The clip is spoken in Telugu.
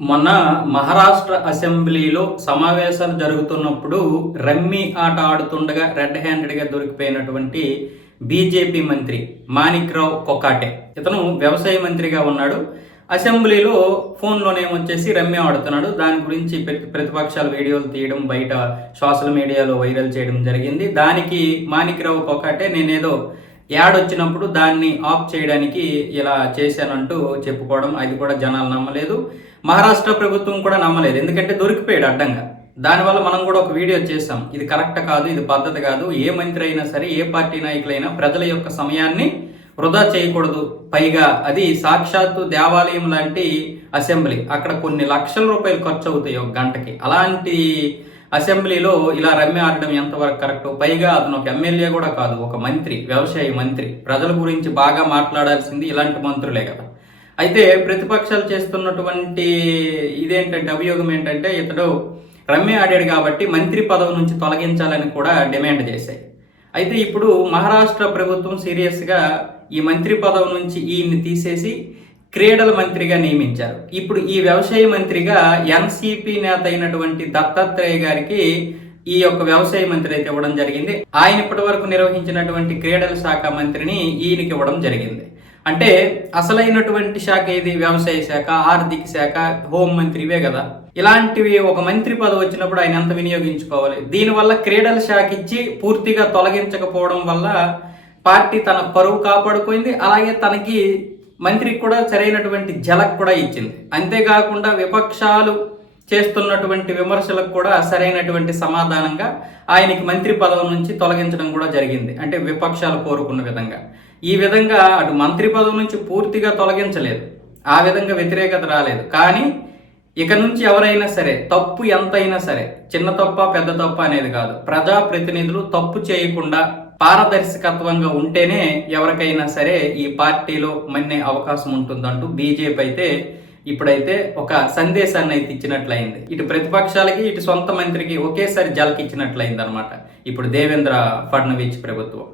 మొన్న మహారాష్ట్ర అసెంబ్లీలో సమావేశాలు జరుగుతున్నప్పుడు రమ్మీ ఆట ఆడుతుండగా రెడ్ హ్యాండెడ్గా దొరికిపోయినటువంటి బీజేపీ మంత్రి మాణిక్రావు కొకాటే ఇతను వ్యవసాయ మంత్రిగా ఉన్నాడు. అసెంబ్లీలో ఫోన్లోనేమొచ్చేసి రమ్మి ఆడుతున్నాడు. దాని గురించి ప్రతి- ప్రతిపక్షాలు వీడియోలు తీయడం బయట సోషల్ మీడియాలో వైరల్ చేయడం జరిగింది. దానికి మాణిక్రావు కొకాటే నేనేదో యాడ్ వచ్చినప్పుడు దాన్ని ఆఫ్ చేయడానికి ఇలా చేశానంటూ చెప్పుకోవడం అది కూడా జనాలు నమ్మలేదు. మహారాష్ట్ర ప్రభుత్వం కూడా నమ్మలేదు. ఎందుకంటే దొరికిపోయాడు అడ్డంగా. దానివల్ల మనం కూడా ఒక వీడియో చేసాం ఇది కరెక్ట్ కాదు ఇది పద్ధతి కాదు. ఏ మంత్రి అయినా సరే ఏ పార్టీ నాయకులైనా ప్రజల యొక్క సమయాన్ని వృధా చేయకూడదు. పైగా అది సాక్షాత్తు దేవాలయం లాంటి అసెంబ్లీ. అక్కడ కొన్ని లక్షల రూపాయలు ఖర్చు అవుతాయి ఒక గంటకి. అలాంటి అసెంబ్లీలో ఇలా రమ్మి ఆడడం ఎంతవరకు కరెక్ట్? పైగా అతను ఒక ఎమ్మెల్యే కూడా కాదు ఒక మంత్రి వ్యవసాయ మంత్రి. ప్రజల గురించి బాగా మాట్లాడాల్సింది ఇలాంటి మంత్రులే కదా. అయితే ప్రతిపక్షాలు చేస్తున్నటువంటి ఇదేంటంటే అభియోగం ఏంటంటే ఇతడు రమ్మి ఆడాడు కాబట్టి మంత్రి పదవి నుంచి తొలగించాలని కూడా డిమాండ్ చేశాయి. అయితే ఇప్పుడు మహారాష్ట్ర ప్రభుత్వం సీరియస్గా ఈ మంత్రి పదవి నుంచి ఈయన్ని తీసేసి క్రీడల మంత్రిగా నియమించారు. ఇప్పుడు ఈ వ్యవసాయ మంత్రిగా ఎన్సిపి నేత అయినటువంటి దత్తాత్రేయ గారికి ఈ యొక్క వ్యవసాయ మంత్రి అయితే ఇవ్వడం జరిగింది. ఆయన ఇప్పటి వరకు నిర్వహించినటువంటి క్రీడల శాఖ మంత్రిని ఈయనకి ఇవ్వడం జరిగింది. అంటే అసలైనటువంటి శాఖ ఏది? వ్యవసాయ శాఖ ఆర్థిక శాఖ హోం మంత్రి ఇవే కదా. ఇలాంటివి ఒక మంత్రి పదవి వచ్చినప్పుడు ఆయన ఎంత వినియోగించుకోవాలి? దీనివల్ల క్రీడల శాఖ ఇచ్చి పూర్తిగా తొలగించకపోవడం వల్ల పార్టీ తన పరువు కాపాడుకుంది. అలాగే తనకి మంత్రికి కూడా సరైనటువంటి జలక్ కూడా ఇచ్చింది. అంతేకాకుండా విపక్షాలు చేస్తున్నటువంటి విమర్శలకు కూడా సరైనటువంటి సమాధానంగా ఆయనకి మంత్రి పదవి నుంచి తొలగించడం కూడా జరిగింది. అంటే విపక్షాలు కోరుకున్న విధంగా. ఈ విధంగా అటు మంత్రి పదవి నుంచి పూర్తిగా తొలగించలేదు. ఆ విధంగా వ్యతిరేకత రాలేదు. కానీ ఇక నుంచి ఎవరైనా సరే తప్పు ఎంతైనా సరే చిన్న తప్ప పెద్ద తప్ప అనేది కాదు. ప్రజాప్రతినిధులు తప్పు చేయకుండా పారదర్శకత్వంగా ఉంటేనే ఎవరికైనా సరే ఈ పార్టీలో మన్నే అవకాశం ఉంటుందంటూ బీజేపీ అయితే ఇప్పుడైతే ఒక సందేశాన్ని అయితే ఇచ్చినట్లయింది. ఇటు ప్రతిపక్షాలకి ఇటు సొంత మంత్రికి ఒకేసారి జలకిచ్చినట్లయింది అనమాట ఇప్పుడు దేవేంద్ర ఫడ్నవీస్ ప్రభుత్వం.